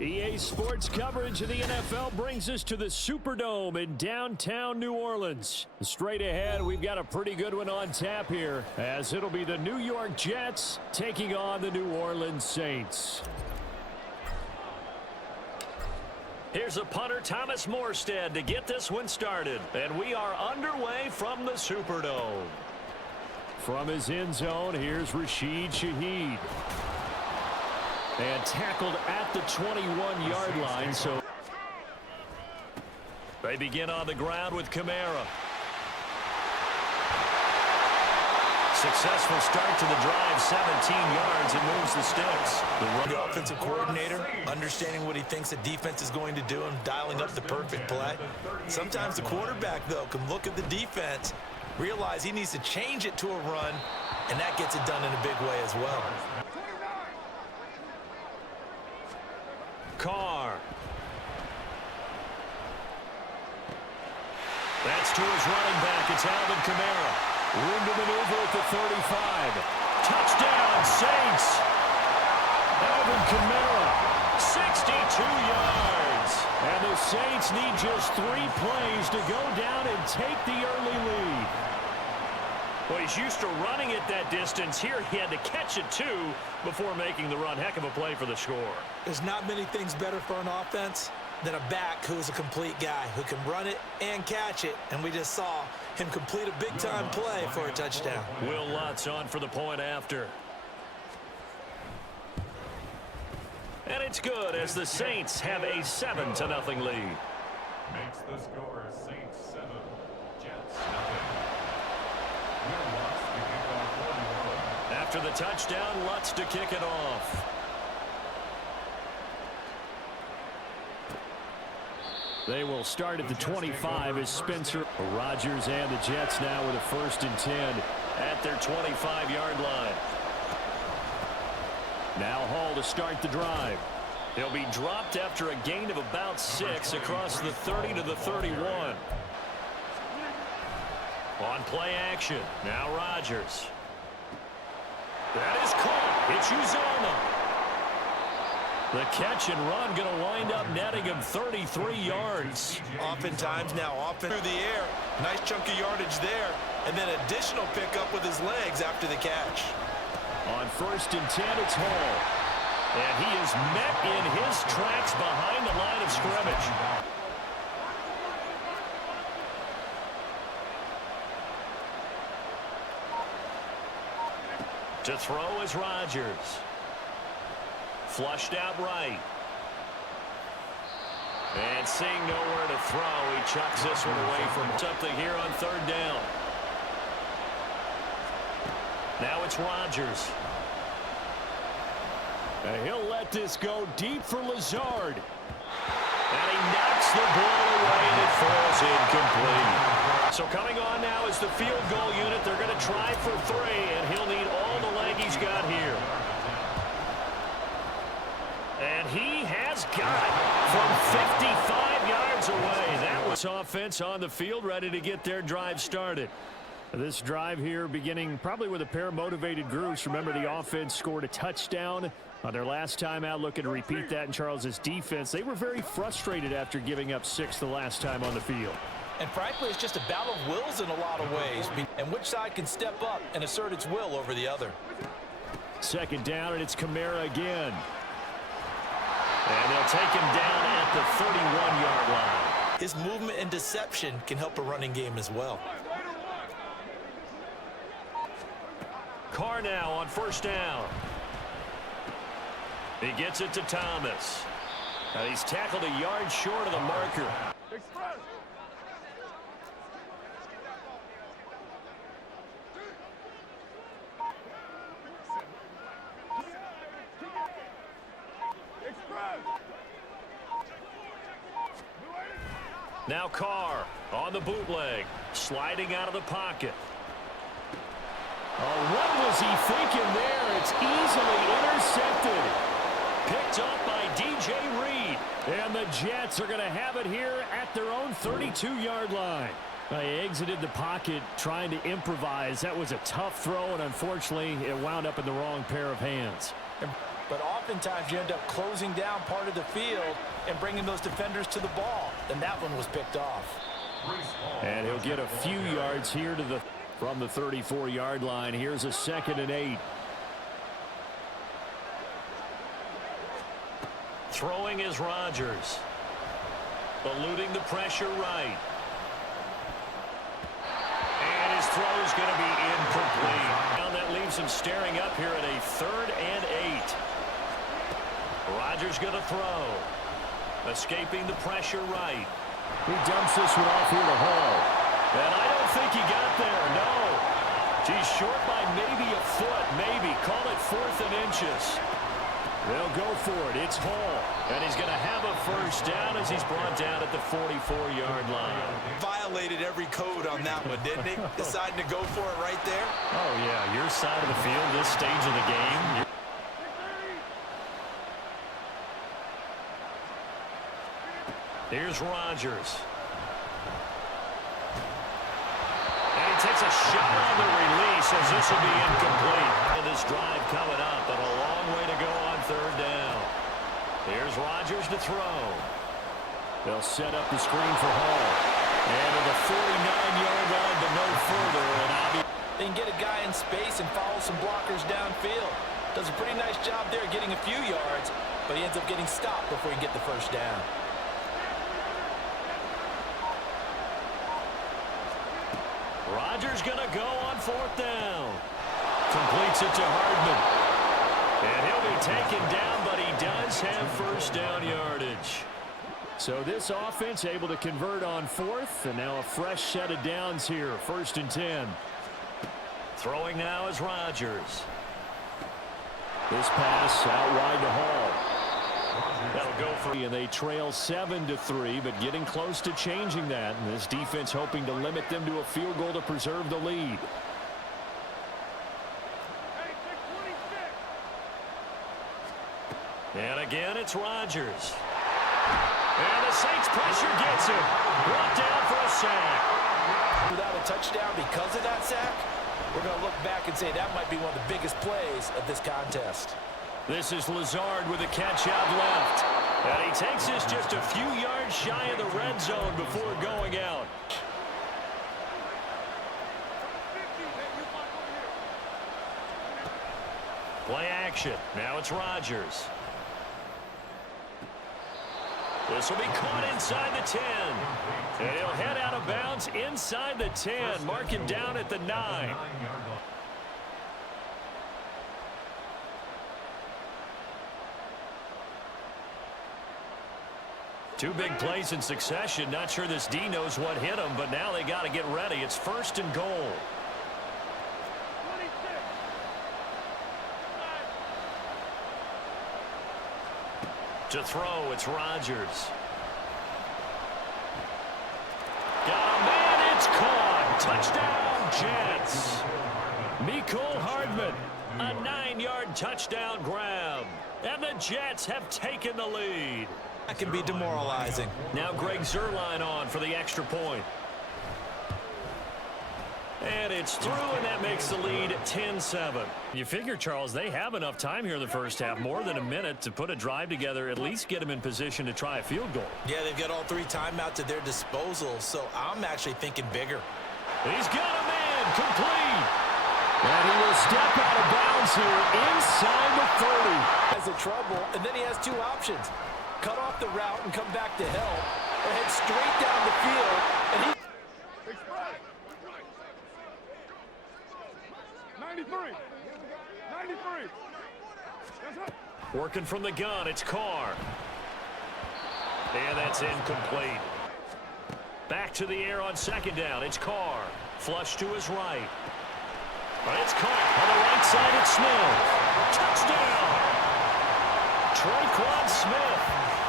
EA Sports coverage of the NFL brings us to the Superdome in downtown New Orleans. Straight ahead, we've got a pretty good one on tap here, as it'll be the New York Jets taking on the New Orleans Saints. Here's a punter, Thomas Morstead, to get this one started. And we are underway from the Superdome. From his end zone, here's Rashid Shaheed. And tackled at the 21-yard line. So they begin on the ground with Kamara. Successful start to the drive, 17 yards, and moves the sticks. The offensive coordinator, understanding what he thinks the defense is going to do and dialing up the perfect play. Sometimes the quarterback, though, can look at the defense, realize he needs to change it to a run, and that gets it done in a big way as well. Carr. That's to his running back. It's Alvin Kamara. Room to maneuver at the 35. Touchdown, Saints. Alvin Kamara. 62 yards. And the Saints need just 3 plays to go down and take the early lead. Well, he's used to running it that distance. Here he had to catch it, too, before making the run. Heck of a play for the score. There's not many things better for an offense than a back who's a complete guy who can run it and catch it. And we just saw him complete a big-time play for a touchdown. Will Lutz on for the point after. And it's good as the Saints have a 7-0 lead. Makes the score Saints 7, Jets 0. After the touchdown, Lutz to kick it off. They will start at the 25 as Spencer. Rodgers and the Jets now with a 1st and 10 at their 25-yard line. Now Hall to start the drive. He'll be dropped after a gain of about 6 across the 30 to the 31. On play action, now Rodgers. That is caught. It's Uzomah. The catch and run going to wind up netting him 33 yards. Oftentimes now off through the air. Nice chunk of yardage there. And then additional pickup with his legs after the catch. On 1st and 10, it's Hall. And he is met in his tracks behind the line of scrimmage. To throw is Rodgers. Flushed out right. And seeing nowhere to throw, he chucks this one away from something here on 3rd down. Now it's Rodgers. And he'll let this go deep for Lazard. And he knocks the ball away and it falls incomplete. So coming on now is the field goal unit. They're going to try for 3, and he'll need all the leg he's got here. And he has got from 55 yards away. That was offense on the field, ready to get their drive started. This drive here beginning probably with a pair of motivated groups. Remember, the offense scored a touchdown on their last time out, looking to repeat that in Charles's defense. They were very frustrated after giving up 6 the last time on the field. And frankly, it's just a battle of wills in a lot of ways. And which side can step up and assert its will over the other. 2nd down, and it's Kamara again. And they'll take him down at the 31-yard line. His movement and deception can help a running game as well. Carr now on 1st down. He gets it to Thomas. And he's tackled a yard short of the marker. Express. Now Carr on the bootleg, sliding out of the pocket. Oh, what was he thinking there? It's easily intercepted. Picked up by DJ Reed. And the Jets are going to have it here at their own 32-yard line. They exited the pocket trying to improvise. That was a tough throw, and unfortunately, it wound up in the wrong pair of hands. but oftentimes you end up closing down part of the field and bringing those defenders to the ball, and that one was picked off. And he'll get a few yards here from the 34-yard line. Here's a 2nd and 8. Throwing is Rodgers. Eluding the pressure right. And his throw's going to be incomplete. Now that leaves him staring up here at a 3rd and 8. Rodgers going to throw. Escaping the pressure right. He dumps this one off here to Hall. And I don't think he got there, no. He's short by maybe a foot, maybe. Call it 4th and inches. They'll go for it. It's Hall. And he's going to have a first down as he's brought down at the 44-yard line. Violated every code on that one, didn't he? Deciding to go for it right there. Oh, yeah, your side of the field, this stage of the game. Here's Rodgers. And he takes a shot on the release as this will be incomplete. And this drive coming up, but a long way to go on 3rd down. Here's Rodgers to throw. They'll set up the screen for Hall. And to the 49-yard line, but no further. And they can get a guy in space and follow some blockers downfield. Does a pretty nice job there getting a few yards, but he ends up getting stopped before he can get the first down. Rodgers going to go on 4th down. Completes it to Hardman. And he'll be taken down, but he does have first down yardage. So this offense able to convert on 4th, and now a fresh set of downs here. 1st and 10. Throwing now is Rodgers. This pass out wide to Hall. That'll go for... And they trail 7-3, but getting close to changing that. And this defense hoping to limit them to a field goal to preserve the lead. And again, it's Rodgers. And the Saints pressure gets him. Brought down for a sack. Without a touchdown because of that sack, we're going to look back and say that might be one of the biggest plays of this contest. This is Lazard with a catch out left. And he takes this just a few yards shy of the red zone before going out. Play action. Now it's Rodgers. This will be caught inside the 10. And he'll head out of bounds inside the 10, marking down at the 9. Two big plays in succession. Not sure this D knows what hit him, but now they got to get ready. It's 1st and goal. To throw, it's Rodgers. Got a man, it's caught. Touchdown, Jets. Mecole Hardman, a 9-yard touchdown grab. And the Jets have taken the lead. That can be demoralizing. Now Greg Zuerlein on for the extra point. And it's through, and that makes the lead 10-7. You figure, Charles, they have enough time here in the first half, more than a minute, to put a drive together, at least get them in position to try a field goal. Yeah, they've got all 3 timeouts at their disposal, so I'm actually thinking bigger. He's got a man, complete. And he will step out of bounds here inside the 30. Has a trouble, and then he has 2 options. Cut off the route and come back to help, or head straight down the field, and he... 93. Working from the gun, it's Carr. And that's incomplete. Back to the air on 2nd down, it's Carr. Flush to his right. But it's caught on the right side, it's Smith. Touchdown! Traquan Smith,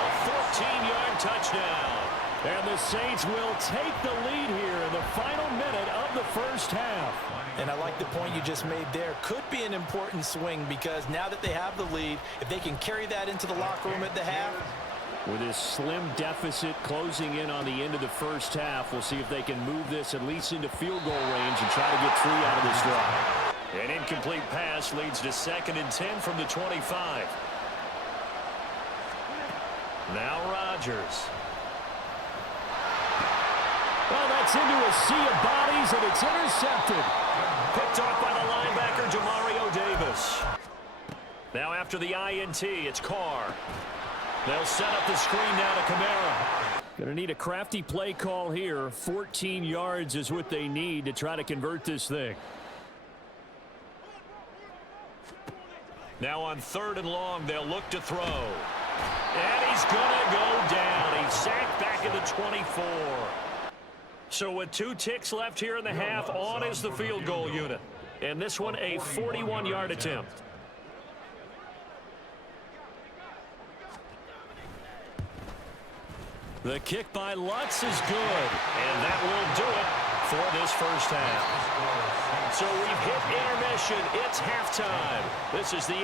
a 14-yard touchdown. And the Saints will take the lead here in the final minute of the first half. And I like the point you just made there. Could be an important swing because now that they have the lead, if they can carry that into the locker room at the half. With this slim deficit closing in on the end of the first half, we'll see if they can move this at least into field goal range and try to get 3 out of this drive. An incomplete pass leads to 2nd and 10 from the 25. Now Rodgers. Well, that's into a sea of bodies, and it's intercepted. Picked off by the linebacker, Demario Davis. Now after the INT, it's Carr. They'll set up the screen now to Kamara. Going to need a crafty play call here. 14 yards is what they need to try to convert this thing. Now on 3rd and long, they'll look to throw. And he's going to go down. He's sacked back at the 24. So with 2 ticks left here in the half, on is the field goal unit. And this one a 41-yard attempt. The kick by Lutz is good. And that will do it for this first half. So we've hit intermission. It's halftime. This is the